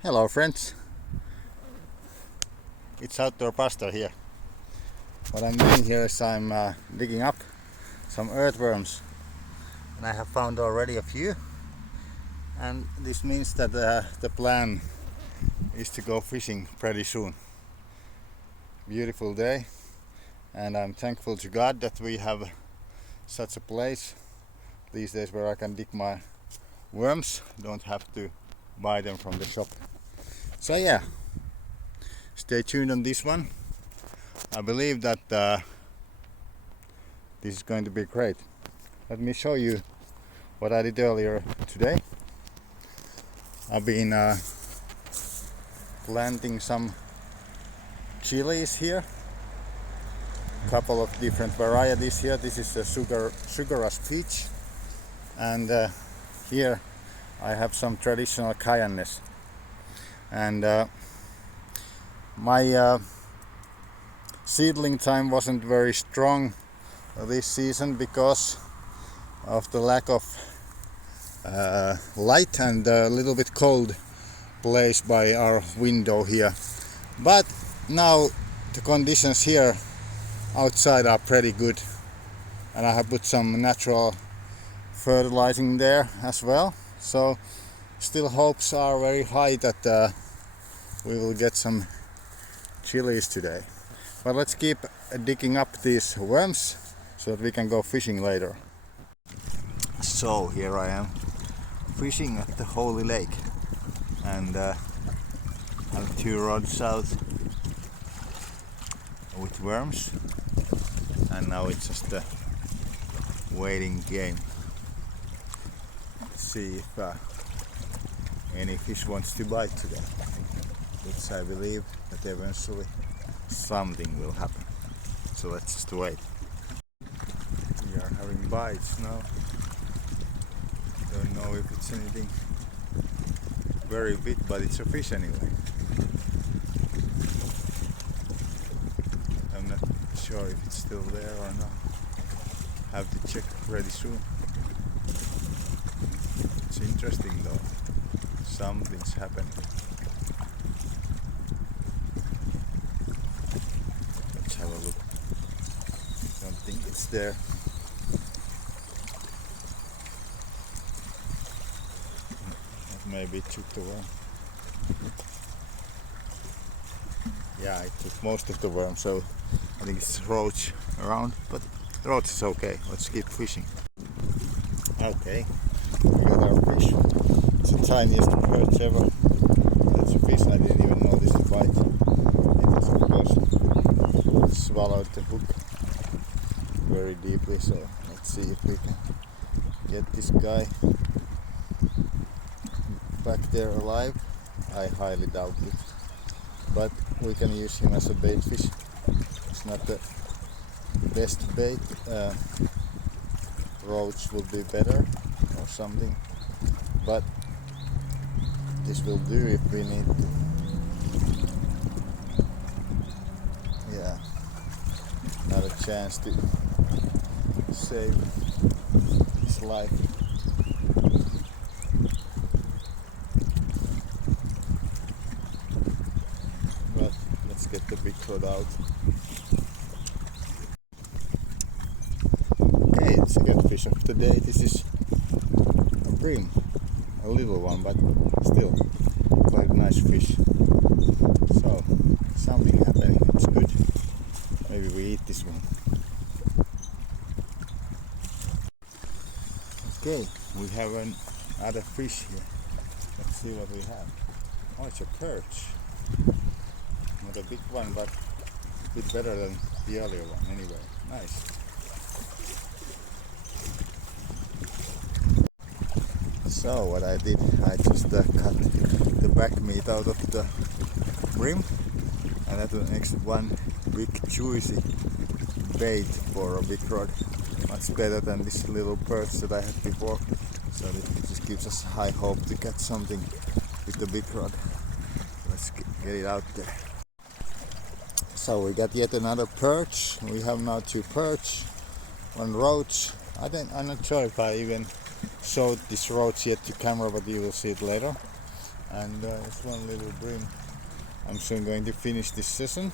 Hello friends, it's outdoor pastor here. What I'm doing here is I'm digging up some earthworms, and I have found already a few, and this means that the plan is to go fishing pretty soon. Beautiful day, and I'm thankful to God that we have such a place these days where I can dig my worms, don't have to buy them from the shop. So yeah, stay tuned on this one. I believe that this is going to be great. Let me show you what I did earlier today. I've been planting some chilies here. Couple of different varieties here. This is the sugar rush peach, and here I have some traditional cayannes. And my seedling time wasn't very strong this season because of the lack of light and a little bit cold place by our window here. But now the conditions here outside are pretty good, and I have put some natural fertilizing there as well, so still hopes are very high that we will get some chilies today. But let's keep digging up these worms so that we can go fishing later. So here I am fishing at the Holy Lake, and I'm 2 rods out with worms, and now it's just a waiting game. Let's see if any fish wants to bite today, which I believe that eventually something will happen. So let's just wait. We are having bites now. Don't know if it's anything very big, but it's a fish anyway. I'm not sure if it's still there or not. Have to check pretty soon. It's interesting though. Something's happening. Let's have a look. Don't think it's there. Maybe it took the worm. Yeah, it took most of the worm, so I think it's roach around, but roach is okay. Let's keep fishing. Okay, we got our fish. It's the tiniest perch ever. That's a fish. I didn't even notice the bite. It was of course swallowed the hook very deeply, so let's see if we can get this guy back there alive. I highly doubt it, but we can use him as a bait fish. It's not the best bait. Roach would be better or something, but this will do if we need to. Yeah, not a chance to save his life. But let's get the big rod out. Okay, it's a good fish of the day. This is a bream, a little one, but still quite a nice fish. So something happening. It's good. Maybe we eat this one. Okay, we have another fish here. Let's see what we have. Oh, it's a perch. Not a big one, but a bit better than the earlier one. Anyway, nice. So what I did, I just cut the back meat out of the rim, and that makes one big juicy bait for a big rod. Much better than this little perch that I had before. So it just gives us high hope to catch something with the big rod. Let's get it out there. So we got yet another perch. We have now 2 perch, 1 roach. I'm not sure if I even showed this roach yet to camera, but you will see it later. and it's one little bream. I'm soon going to finish this session.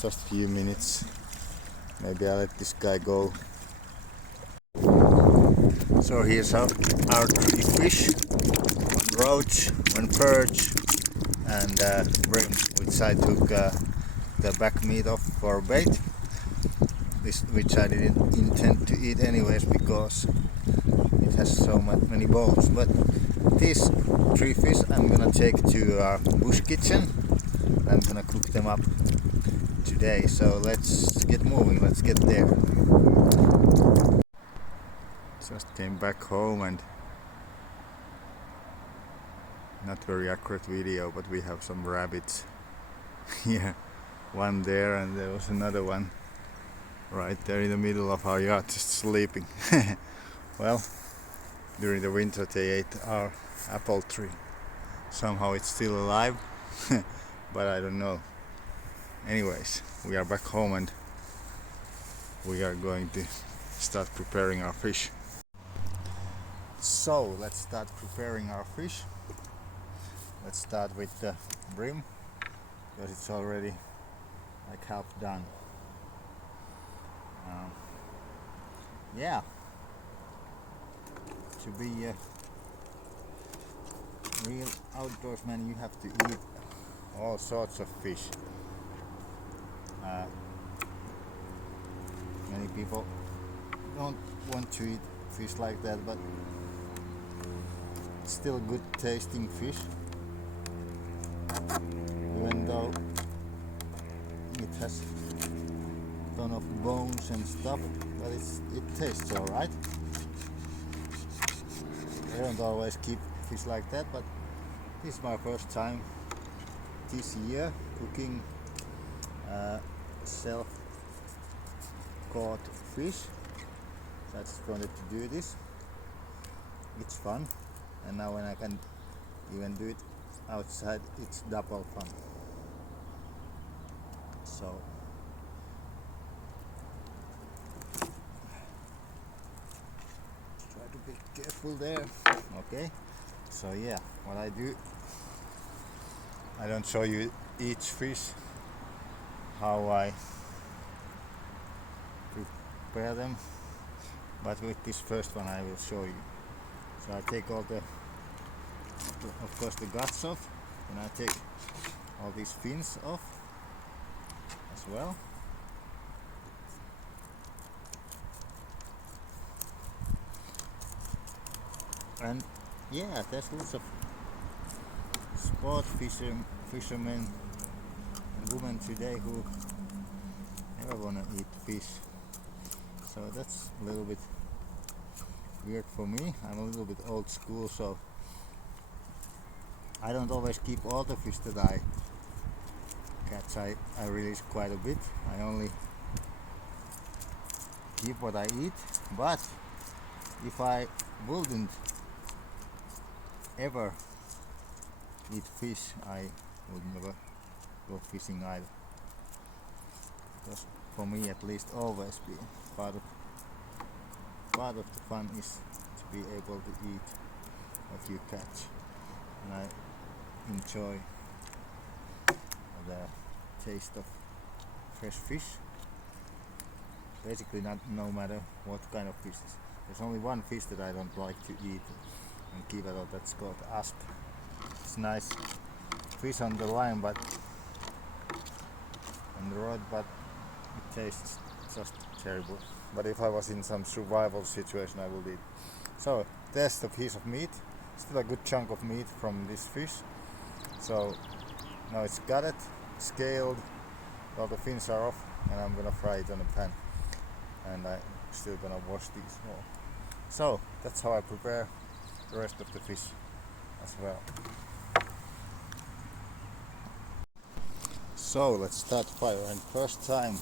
Just a few minutes. Maybe I'll let this guy go. So here's our three fish: one roach, one perch, and bream, which I took the back meat off for bait. This, which I didn't intend to eat anyways because it has so many bones. But these three fish I'm gonna take to our bush kitchen. I'm gonna cook them up today. So let's get moving. Let's get there. Just came back home and not very accurate video, but we have some rabbits. Yeah, one there, and there was another one right there in the middle of our yard just sleeping. Well, during the winter they ate our apple tree. Somehow it's still alive, but I don't know. Anyways, we are back home and we are going to start preparing our fish. So let's start preparing our fish. Let's start with the bream because it's already like half done. Yeah, to be a real outdoorsman you have to eat all sorts of fish. Many people don't want to eat fish like that, but it's still good tasting fish, even though it has a ton of bones and stuff, but it tastes alright. I don't always keep fish like that, but this is my first time this year cooking self-caught fish. So I just wanted to do this. It's fun, and now when I can even do it outside, it's double fun. So try to be careful there. Okay, so yeah, what I do, I don't show you each fish how I prepare them, but with this first one I will show you. So I take all the, of course, the guts off, and I take all these fins off as well. And yeah, there's lots of sport fishermen and women today who never wanna eat fish. So that's a little bit weird for me. I'm a little bit old school, so I don't always keep all the fish that I catch. I release quite a bit. I only keep what I eat, but if I wouldn't ever eat fish, I would never go fishing either. Because for me, at least, always be part of the fun is to be able to eat what you catch, and I enjoy the taste of fresh fish. Basically, no matter what kind of fish. There's only one fish that I don't like to eat and keep it out. That's called asp. It's nice fish on the line, but on the rod, but it tastes just terrible. But if I was in some survival situation, I would eat. So there's the piece of meat. Still a good chunk of meat from this fish. So now it's gutted, scaled, all the fins are off, and I'm gonna fry it on a pan. And I'm still gonna wash these all. So that's how I prepare the rest of the fish as well. So let's start fire, and first time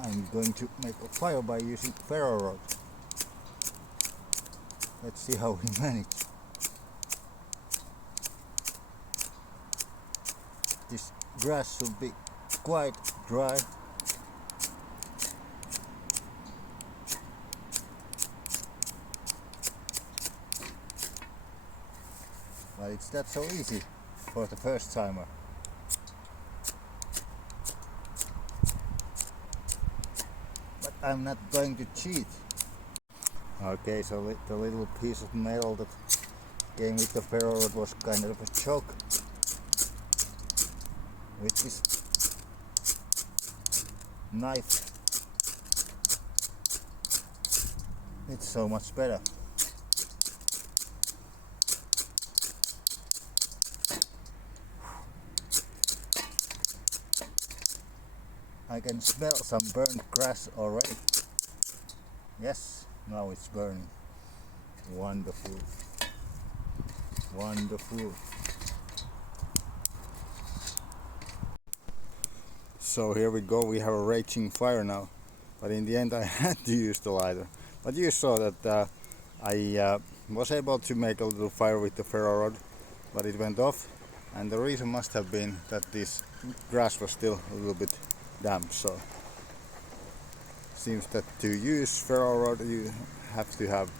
I'm going to make a fire by using ferro rod. Let's see how we manage. This grass should be quite dry. But it's not so easy for the first timer. But I'm not going to cheat. Okay, so the little piece of metal that came with the ferro rod was kind of a choke. With this knife, it's so much better. I can smell some burnt grass already. Yes, now it's burning. Wonderful. Wonderful. So here we go, we have a raging fire now. But in the end I had to use the lighter. But you saw that I was able to make a little fire with the ferro rod, but it went off. And the reason must have been that this grass was still a little bit damp. So seems that to use ferro rod you have to have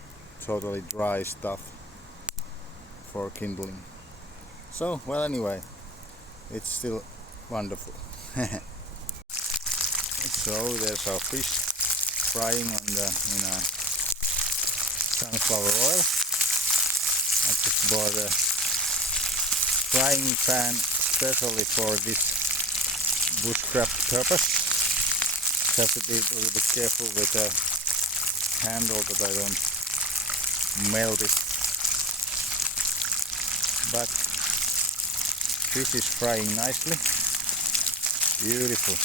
totally dry stuff for kindling. So well, anyway, it's still wonderful. So there's our fish frying on the sunflower oil. I just bought a frying pan especially for this bushcraft purpose. Have to be a little bit careful with the handle that I don't melt it. But fish is frying nicely. Beautiful.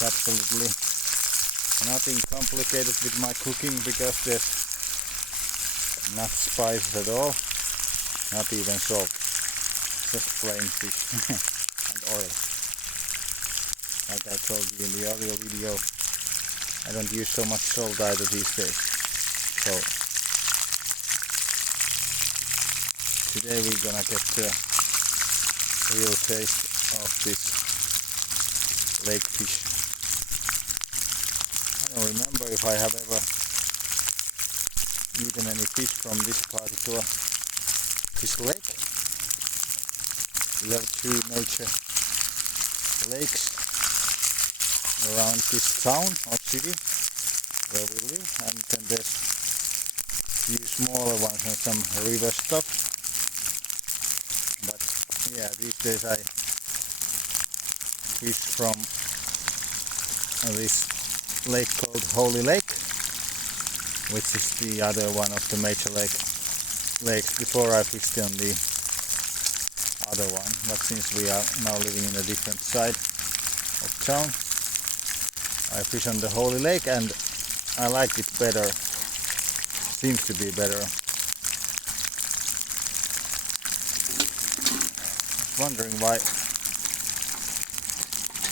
Absolutely nothing complicated with my cooking because there's not spices at all, not even salt, just plain fish and oil. Like I told you in the earlier video, I don't use so much salt either these days. So today we're gonna get the real taste of this lake fish. I don't remember if I have ever eaten any fish from this particular lake. We have two major lakes around this town or city where we live, and then there's a few smaller ones and some river stuff. But yeah, these days I fish from this lake called Holy Lake, which is the other one of the major lakes. Before I fished on the other one, but since we are now living in a different side of town, I fish on the Holy Lake and I like it better. Seems to be better. I was wondering why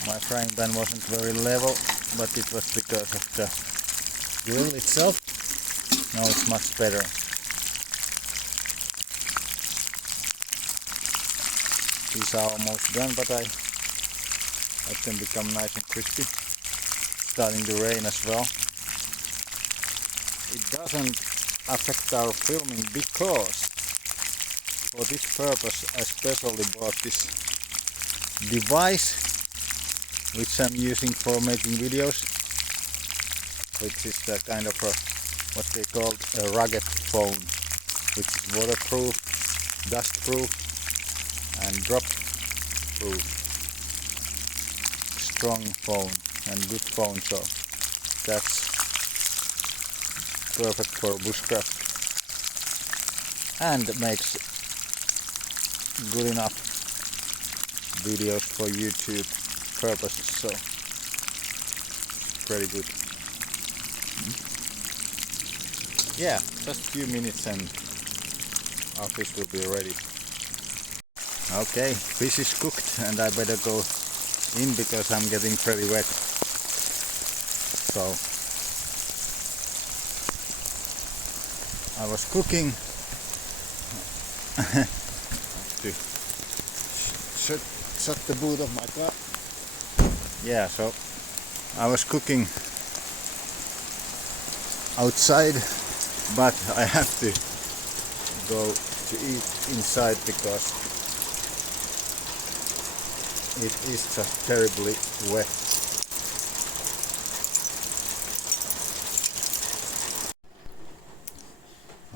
my frying pan wasn't very level, but it was because of the grill itself. Now it's much better. These are almost done, but I let them become nice and crispy. Starting to rain as well. It doesn't affect our filming because for this purpose I specially bought this device which I'm using for making videos, which is the kind of what they call a rugged phone, which is waterproof, dustproof and drop proof. Strong phone and good phone, so that's perfect for bushcraft and makes good enough videos for YouTube purposes, so pretty good. Yeah, just a few minutes and our fish will be ready. Okay, fish is cooked and I better go in because I'm getting pretty wet. So I was cooking to shut the boot of my car. Yeah, so I was cooking outside, but I have to go to eat inside because it is just terribly wet.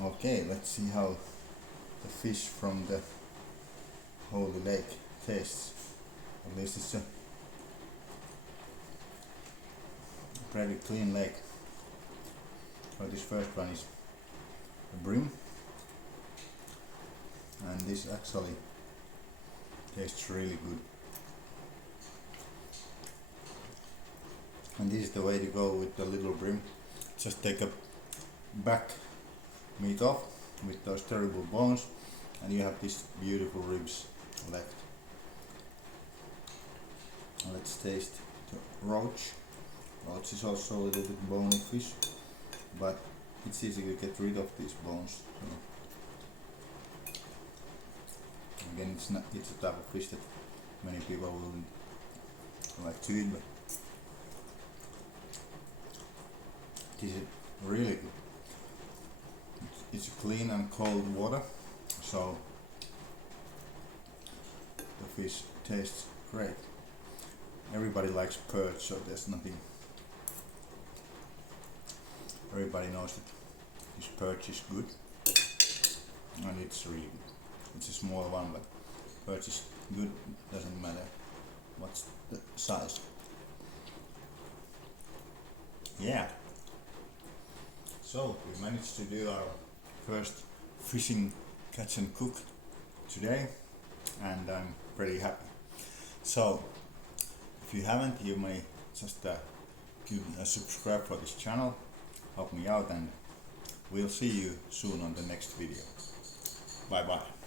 Okay, let's see how the fish from the holy lake tastes. At least it's a pretty clean lake. So this first one is a bream, and this actually tastes really good. And this is the way to go with the little bream. Just take a back meat off with those terrible bones, and you have these beautiful ribs left. Let's taste the roach. Roach is also a little bit bony fish, but it's easy to get rid of these bones. So again, it's a type of fish that many people wouldn't like to eat, but it is really good. It's clean and cold water, so the fish tastes great. Everybody likes perch, so there's nothing. Everybody knows that this perch is good, and it's really good. It's a small one, but perch is good, doesn't matter what's the size. Yeah. So we managed to do our first fishing catch and cook today, and I'm pretty happy. So if you haven't, you may just give a subscribe for this channel, help me out, and we'll see you soon on the next video. Bye bye.